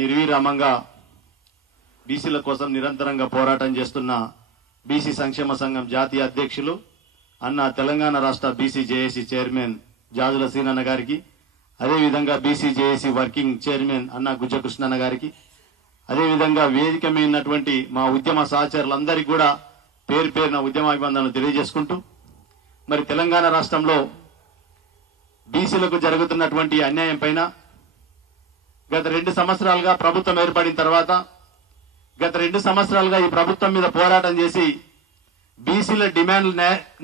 నిర్విరామంగా బీసీల కోసం నిరంతరంగా పోరాటం చేస్తున్న బీసీ సంక్షేమ సంఘం జాతీయ అధ్యక్షులు అన్న తెలంగాణ రాష్ట్ర బీసీ జేఏసీ చైర్మన్ జాజుల సీనన్న గారికి, అదేవిధంగా బీసీ జేఏసీ వర్కింగ్ చైర్మన్ అన్న గుజ్జకృష్ణన్న గారికి, అదేవిధంగా వేదిక మీద ఉన్నటువంటి మా ఉద్యమ సహచరులందరికీ కూడా పేరు పేరున ఉద్యమాభివందనలు తెలియజేసుకుంటూ, మరి తెలంగాణ రాష్ట్రంలో బీసీలకు జరుగుతున్నటువంటి అన్యాయం పైన గత 2 సంవత్సరాలుగా ప్రభుత్వం ఏర్పడిన తర్వాత గత 2 సంవత్సరాలుగా ఈ ప్రభుత్వం మీద పోరాటం చేసి బీసీల డిమాండ్లు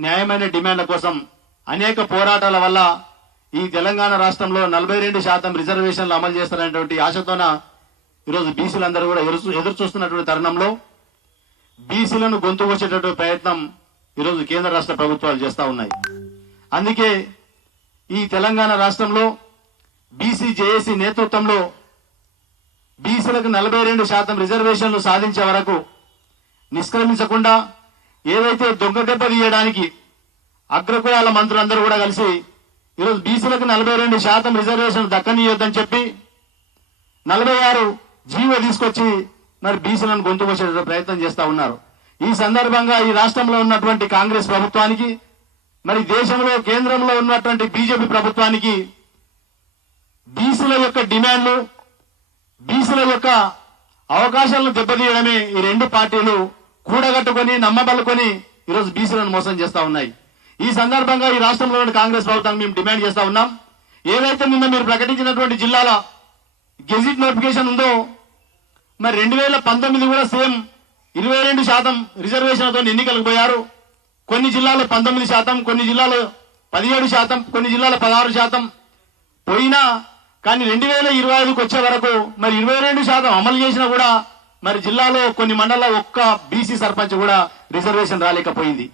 న్యాయమైన డిమాండ్ల కోసం అనేక పోరాటాల వల్ల ఈ తెలంగాణ రాష్ట్రంలో 42% రిజర్వేషన్లు అమలు చేస్తారనేటువంటి ఆశతోన ఈరోజు బీసీలందరూ కూడా ఎదురు చూస్తున్నటువంటి తరుణంలో బీసీలను గొంతు కోసేటటువంటి ప్రయత్నం ఈరోజు కేంద్ర రాష్ట్ర ప్రభుత్వాలు చేస్తా ఉన్నాయి. అందుకే ఈ తెలంగాణ రాష్ట్రంలో బీసీ జేఏసీ నేతృత్వంలో బీసీలకు 42% రిజర్వేషన్లు సాధించే వరకు నిష్క్రమించకుండా ఏదైతే దొంగ దెబ్బ తీయడానికి అగ్రకులాల మంత్రులందరూ కూడా కలిసి ఈరోజు బీసీలకు 42% రిజర్వేషన్లు దక్కనీయొద్దని చెప్పి 46 జీవో తీసుకొచ్చి మరి బీసీలను గొంతు కోసే ప్రయత్నం చేస్తా ఉన్నారు. ఈ సందర్భంగా ఈ రాష్ట్రంలో ఉన్నటువంటి కాంగ్రెస్ ప్రభుత్వానికి, మరి దేశంలో కేంద్రంలో ఉన్నటువంటి బీజేపీ ప్రభుత్వానికి బీసీల యొక్క డిమాండ్లు, బీసీల యొక్క అవకాశాలను దెబ్బతీయడమే ఈ 2 పార్టీలు కూడగట్టుకుని నమ్మబలుకొని ఈరోజు బీసీలను మోసం చేస్తా ఉన్నాయి. ఈ సందర్భంగా ఈ రాష్ట్రంలో కాంగ్రెస్ ప్రభుత్వాన్ని మేము డిమాండ్ చేస్తా ఉన్నాం. ఏదైతే నిన్న మీరు ప్రకటించినటువంటి జిల్లాల గెజిట్ నోటిఫికేషన్ ఉందో, మరి 2019 కూడా సేమ్ 22% రిజర్వేషన్లతో ఎన్నికలకు పోయారు. కొన్ని జిల్లాలో 19%, కొన్ని జిల్లాలో 17%, కొన్ని జిల్లాలో 16% పోయినా కానీ 2025కి వచ్చే వరకు మరి 22% అమలు చేసినా కూడా మరి జిల్లాలో కొన్ని మండలాల్లో ఒక్క బీసీ సర్పంచ్ కూడా రిజర్వేషన్ రాలేకపోయింది.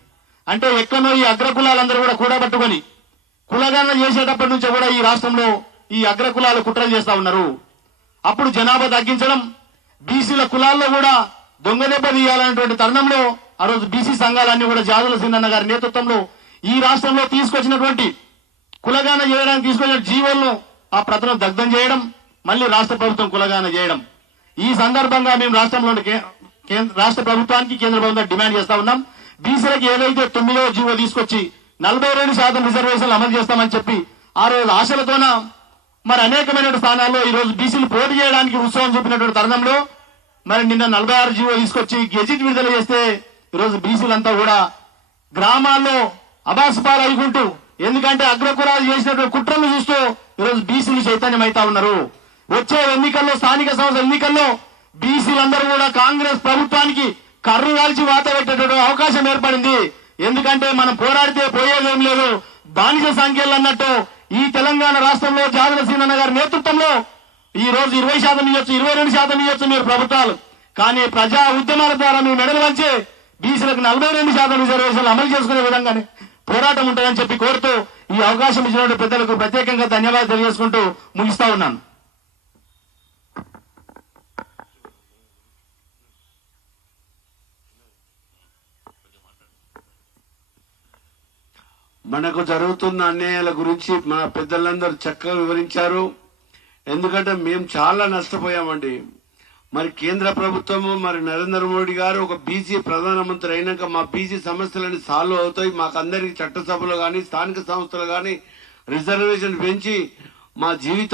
అంటే ఎక్కడో ఈ అగ్రకులాలందరూ కూడా కూడబట్టుకొని కులగణన చేసేటప్పటి నుంచే కూడా ఈ రాష్ట్రంలో ఈ అగ్రకులాలు కుట్రలు చేస్తా ఉన్నారు. అప్పుడు జనాభా తగ్గించడం, బీసీల కులాల్లో కూడా దొంగ దెబ్బ తీయాలనేటువంటి తరుణంలో ఆ రోజు బీసీ సంఘాలన్నీ కూడా జాజుల సీనన్న గారి నేతృత్వంలో ఈ రాష్ట్రంలో తీసుకొచ్చినటువంటి కులగాన చేయడానికి తీసుకొచ్చిన జీవోలను ఆ ప్రతులను దగ్ధం చేయడం, మళ్ళీ రాష్ట్ర ప్రభుత్వం కులగాన చేయడం. ఈ సందర్భంగా మేము రాష్ట్రంలోని రాష్ట్ర ప్రభుత్వానికి కేంద్ర ప్రభుత్వం డిమాండ్ చేస్తా ఉన్నాం. బీసీలకు ఏదైతే 9వ జీవో తీసుకొచ్చి 42% రిజర్వేషన్లు అమలు చేస్తామని చెప్పి ఆ రోజు ఆశలతోన మరి అనేకమైన స్థానాల్లో ఈ రోజు బీసీలు పోటీ చేయడానికి ఉత్సవం చూపినటువంటి తరుణంలో మరి నిన్న 46 జీవో తీసుకొచ్చి గెజిట్ విడుదల చేస్తే ఈరోజు బీసీలంతా కూడా గ్రామాల్లో అబాసుపాలు అయికుంటూ, ఎందుకంటే అగ్రకులాలు చేసినటువంటి కుట్రలు చూస్తూ ఈరోజు బీసీలు చైతన్యం అవుతా ఉన్నారు. వచ్చే ఎన్నికల్లో, స్థానిక సంస్థల ఎన్నికల్లో బీసీలందరూ కూడా కాంగ్రెస్ ప్రభుత్వానికి కర్రు కాల్చి వాత పెట్టేటువంటి అవకాశం ఏర్పడింది. ఎందుకంటే మనం పోరాడితే పోయేదేం లేదు, బానిస సంఖ్యలు అన్నట్టు ఈ తెలంగాణ రాష్ట్రంలో జాజుల సీనన్న గారి నేతృత్వంలో ఈ రోజు 20% ఇవ్వచ్చు, 22% ఇవ్వచ్చు మీరు ప్రభుత్వాలు, కానీ ప్రజా ఉద్యమాల ద్వారా మీ మెడలు వంచి బీసీలకు 42% రిజర్వేషన్లు అమలు చేసుకునే విధంగానే పోరాటం ఉంటుందని చెప్పి కోరుతూ ఈ అవకాశం ఇచ్చినటువంటి పెద్దలకు ప్రత్యేకంగా ధన్యవాదాలు తెలియజేసుకుంటూ ముగిస్తా ఉన్నాను. మనకు జరుగుతున్న అన్యాయాల గురించి మన పెద్దలందరూ చక్కగా వివరించారు. ఎందుకంటే మేము చాలా నష్టపోయామండి. మరి కేంద్ర ప్రభుత్వము, మరి నరేంద్ర మోడీ గారు ఒక బీసీ ప్రధానమంత్రి అయినాక మా బీసీ సమస్యలన్నీ సాల్వ్ అవుతాయి, మాకందరికి చట్టసభలో కానీ స్థానిక సంస్థలు కానీ రిజర్వేషన్ పెంచి మా జీవితం